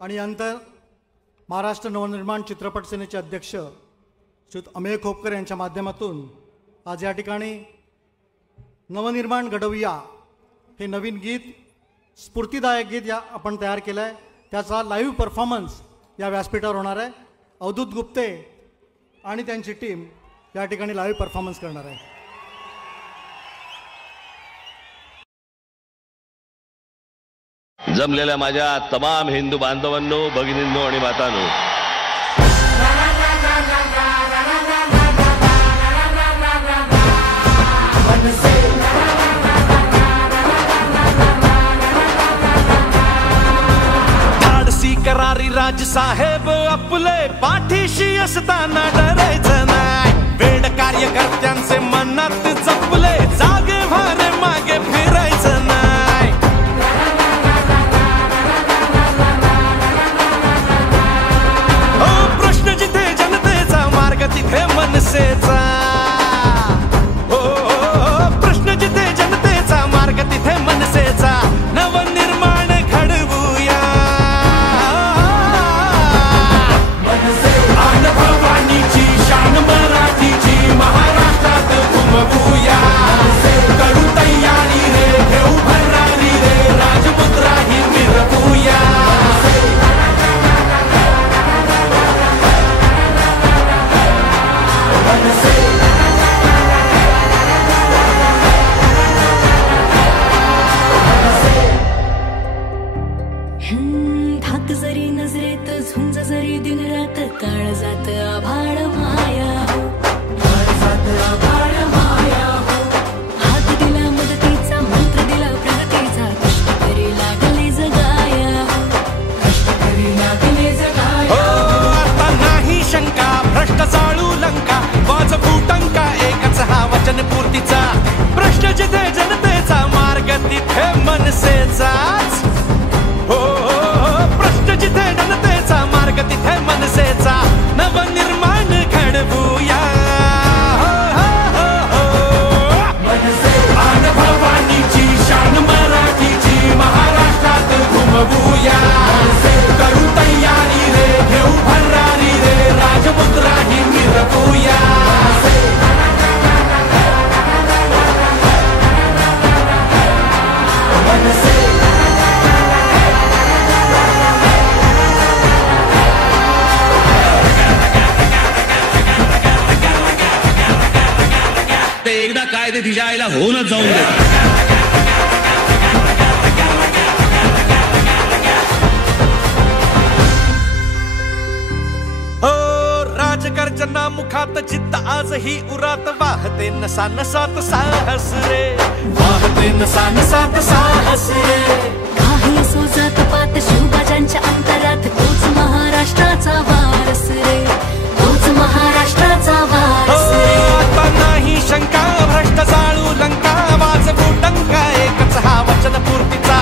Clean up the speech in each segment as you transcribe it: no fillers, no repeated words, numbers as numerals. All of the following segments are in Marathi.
आणि यानंतर महाराष्ट्र नवनिर्माण चित्रपट सेनेचे अध्यक्ष श्री अमेय खोपकर यांच्या माध्यमातून आज या ठिकाणी नवनिर्माण घडवूया हे नवीन गीत, स्फूर्तिदायक गीत या आपण तयार केलं आहे, त्याचा लाईव्ह परफॉर्मन्स या व्यासपीठावर होणार आहे। अवधूत गुप्ते आणि त्यांची टीम या ठिकाणी लाईव्ह परफॉर्मन्स करणार आहे। जमलेल्या माझ्या तमाम हिंदू बांधवांनो, भगिनींनो आणि मातांनो, धाडसी करारी राज साहेब आपले पाठीशी असताना डरायचं नाही। वेड कार्यकर्त्यांचे मनात जपले, जागे भारे मागे फिरायचं नाही। तिथे मनसेचा प्रश्न, जिथे जनतेचा मार्ग तिथे मनसेचा, नवनिर्माण घडवूया। भवानीची शान मराठीची महाराष्ट्रात घुमवूया। करू तयारी रे, घेऊ भरारी रे, राजमुद्रा ही मिरवूया। धाक जरी नजरेत झुंज जरी दिन रात, काळ जात आभाळ माया हो, काळ जात आभाळ माया हो। हात दिला मदतीचा, मंत्र दिला प्रगतीचा, कष्ट करी लागले जगाया हो, कष्ट करी लागले जगाया हो। आता नाही शंका, भ्रष्ट चाळू लंका, वाजवू टंका, एकच हा वचन पूर्तीचा प्रश्न, जिथे जनतेचा मार्ग तिथे मनसेचाच। प्रश्न जिथे जनतेचा मार्ग तिथे मनसेचा, नवनिर्माण घडवूया। भवानीची शान मराठीची महाराष्ट्रात घुमवूया। करू तयारी रे, घेऊ भरारी रे, राजमुद्रा ही मिरवूया। एकदा काय ते तिच्या आईला होऊनच जाऊन दे। राजगर्जना मुखात जिद्द आजही उरात, वाहते नसा नसात साहस रे, वाहते नसा नसात साहस रे। काही असो जात पात, शिवबाजांच्या अंतरात तोच महाराष्ट्राचा वारस रे, तोच महाराष्ट्राचा वारस रे। आता नाही शंका, भ्रष्ट चाळू लंका, वाजवू टंका, एकच हा वचन पूर्तीचा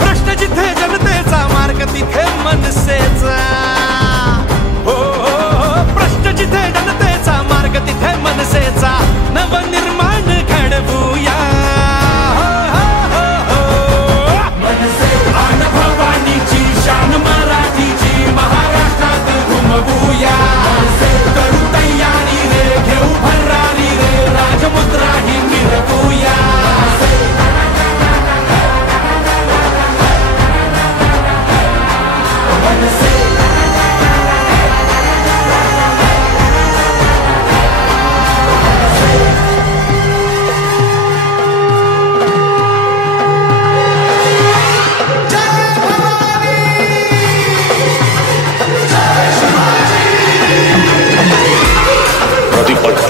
प्रश्न, जिथे जनतेचा मार्ग तिथे मनसेचा। प्रश्न जिथे जनतेचा मार्ग तिथे मनसेचा, नवनिर्माण घडवूया। भवानीची शान मराठीची महाराष्ट्रात घुमवूया। करू तयारी रे, घेऊ भरारी रे, राजमुद्रा ही मिरवूया।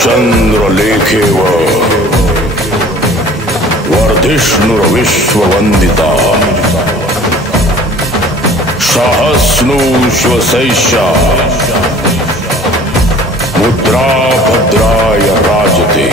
चंद्र लेखेव वर्धिष्णुर विश्ववंदिता, सहस्नु श्वसैषा मुद्रा भद्राय राजते।